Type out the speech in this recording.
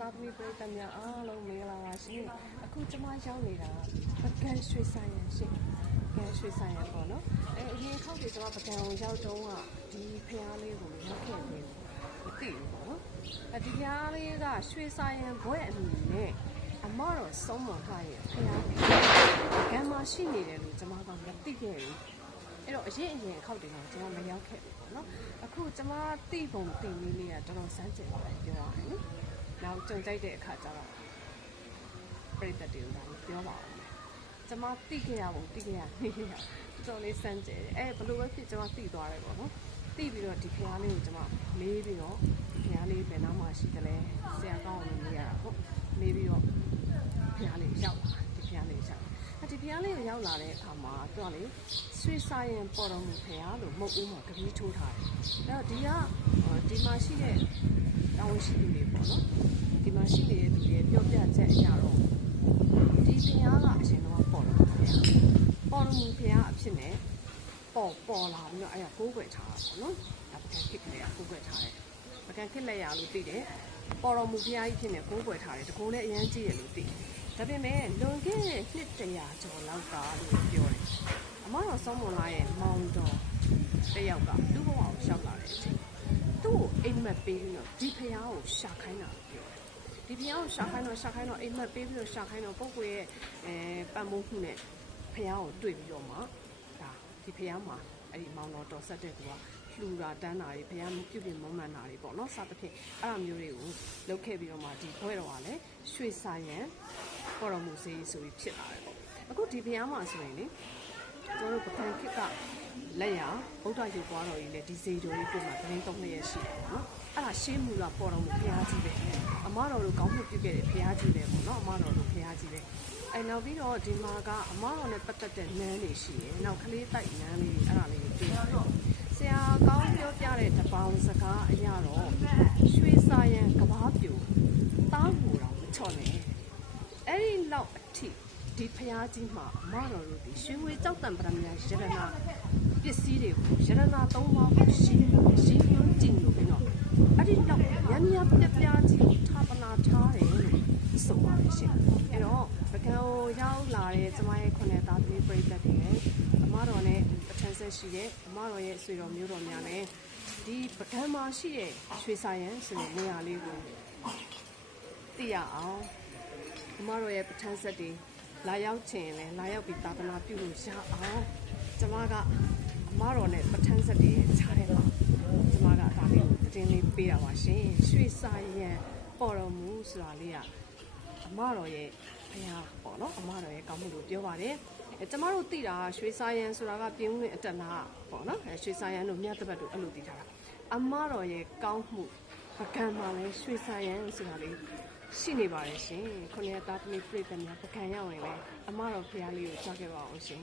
သားသမီးပရိသတ်များအားလုံးမင်္ဂလာပါရှင်အခုကျွန်မရောက်နေတာပကံရွှေဆိုင်ရရှင်ပကံရွှေဆိုင်ရပေါ့နော်အရင်ခောက်တွေကျွန်မပကံကိုရောက်တော့ကဒီဖျားလေးကိုရောက်ခဲ့ပြီမသိဘူးပေါ့နော်ဒီဖျားလေးကရွှေဆိုင်ရဘွဲ့အမည်နဲ့အမတော်ဆုံးမခရဲ့ဖျားပကံမှာရှိနေတယ်လို့ကျွန်မကမသိခဲ့ဘူးအဲ့တော့အရင်ခောက်တွေကကျွန်မမရောက်ခဲ့ဘူးပေါ့နော်အခုကျွန်မသိပုံသိနည်းလေးကတော်တော်စမ်းကြင်ပါတယ်ပြောရတယ်နော်နောက်ကြုံကြိုက်တဲ့အခါကျတော့ပြိတ္တတွေကိုပြောပါအောင်မယ်ကျွန်မသိခဲ့ရပုံသိခဲ့ရနေရတော်တော်လေးစမ်းကြဲတယ်ဘလို့ပဲဖြစ်ကျွန်မသိသွားတယ်ပေါ့နော်သိပြီးတော့ဒီဖျားလေးကိုကျွန်မမေးပြီးတော့ဒီဖျားလေးဘယ်နားမှာရှိတယ်လဲဆရာကောင်းအောင်မေးရတာပေါ့မေးပြီးတော့ဖျားလေးရောက်လာဒီဖျားလေးရောက်ဒီဖျားလေးကိုရောက်လာတဲ့အခါမှာသူကလေဆွေဆိုင်ရင်ပေါ်တော်မူဖျားလို့မဟုတ်ဦးမှာကပီးထိုးထားတယ်အဲ့တော့ဒီမှာရှိတဲ့တောင်းရှိသူတွေပေါ့နော်ဒီမှာရှိနေတဲ့သူတွေပြောပြချက်အရတော့ဒီဖျားကအရှင်တော့ပေါ်တော်မူဖျားအဖြစ်နဲ့ပေါ်လာပြီးတော့အဲ့ဒါကိုးကွယ်ထားတာပေါ့နော်ဒါပကံခစ်ကလေးကကိုးကွယ်ထားတယ်ပကံခစ်လက်ရလို့သိတယ်ပေါ်တော်မူဖျားကြီးဖြစ်နေကိုးကွယ်ထားတယ်တကူလည်းအရန်ကြည့်ရလို့သိတယ်ဒါပေမဲ့လွန်ခဲ့တဲ့နှစ်100ကျော်လောက်ကလို့ပြောတယ်အမတော်စောင်းမလာရဲ့မောင်တော်တယောက်ကသူ့ဘဝကိုရှောက်လာတဲ့အချိန်သူ့ကိုအိမ်မက်ပေးပြီးတော့ဒီဖျားကိုရှာခိုင်းတာပြောတယ်ဒီဖျားကိုရှာခိုင်းတော့အိမ်မက်ပေးပြီးတော့ရှာခိုင်းတော့ပုဂ္ဂိုလ်ရဲ့ပံ့ပိုးမှုနဲ့ဖျားကိုတွေ့ပြီးတော့မှဒါဒီဖျားမှာအဲ့ဒီမောင်တော်တော်ဆက်တဲ့သူကလှူတာတန်းတာတွေဖျားပြုပြင်မွမ်းမံတာတွေပေါ့နော်စသဖြင့်အဲ့လိုမျိုးတွေကိုလုပ်ခဲ့ပြီးတော့မှဒီဘွဲတော်ကလည်းရွှေဆိုင်ရန်ပေါ်တော်မူစေးဆိုပြီးဖြစ်လာတယ်ပေါ့အခုဒီဘုရားမှာဆိုရင်လေကျွန်တော်တို့ပကံခစ်ကလက်ရဗုဒ္ဓရုပ်ပွားတော်ကြီးလည်းဒီစေတော်ကြီးတွေ့မှာသတင်းသုံးလျက်ရှိတယ်ပေါ့နော်အဲ့ဒါရှေးမူလာပေါ်တော်မူဘုရားကြီးပဲအမတော်တို့ကောင်းမှုပြုခဲ့တဲ့ဘုရားကြီးပဲပေါ့နော်အမတော်တို့ဘုရားကြီးပဲအဲ့နောက်ပြီးတော့ဒီမှာကအမတော်နဲ့ပတ်သက်တဲ့နန်းတွေရှိတယ်နောက်ကလေးတိုက်နန်းလေးတွေအဲ့ဒါလေးတွေတွေ့ရတယ်ဆရာကောင်းပြောပြတဲ့တပေါင်းစကားအရာတော့ရွှေစာရန်ကဘာပြူတားမှုတော့မချော့နဲ့အဲ့ဒီလောက်အထိဒီဖျားကြီးမှာအမတော်တို့ဒီရွှေဝေကြောက်တံပရမယရတနာပစ္စည်းတွေကိုရတနာ၃ပါးကိုရှိတယ်ရှင်းပြကြည့်လို့ပြီးတော့အဲ့ဒီလောက်ညံ့ညံ့ပြပြကြီးကိုဌာပနာထားတယ်လို့ဆိုပါတယ်ရှင်အဲ့တော့ပကံကိုရောက်လာတဲ့ကျမရဲ့ခုနှစ်သားသမီးပရိသတ်တွေလည်းအမတော်နဲ့ပဋ္ဌာန်းဆက်ရှိတဲ့အမတော်ရဲ့ဆွေတော်မျိုးတော်များနဲ့ဒီပကံမှာရှိတဲ့ရွှေဆိုင်ရန်ဆိုတဲ့နေရာလေးကိုသိရအောင်အမတော်ရဲ့ပဋ္ဌာန်းဆက်တွေလာရောက်ခြင်းလဲလာရောက်ပြီးသာသနာပြုလို့ရအောင်ကျမကအမတော်နဲ့ပဋ္ဌာန်းဆက်တွေခြားတယ်မှာကျမကဒါလေးကိုတင်းလေးပေးတာပါရှင်ရွှေဆိုင်ရန်ပေါ်တော်မူဆိုတာလေးကအမတော်ရဲ့ဘုရားပေါ့နော်အမတော်ရဲ့ကောင်းမှုကိုပြောပါတယ်ကျမတို့သိတာရွှေဆိုင်ရန်ဆိုတာကပြင်းဝင်အတက်နာပေါ့နော်ရွှေဆိုင်ရန်တို့မြတ်တပတ်တို့အဲ့လိုသိထားတာအမတော်ရဲ့ကောင်းမှုပကံမှာလဲရွှေဆိုင်ရန်ဆိုတာလေးရှိနေပါတယ်ရှင်ခုနှစ်သားသမီးပြည်သူများပကံရောက်ရင်လဲအမတော်ဖျားလေးကိုကြားခဲ့ပါအောင်ရှင်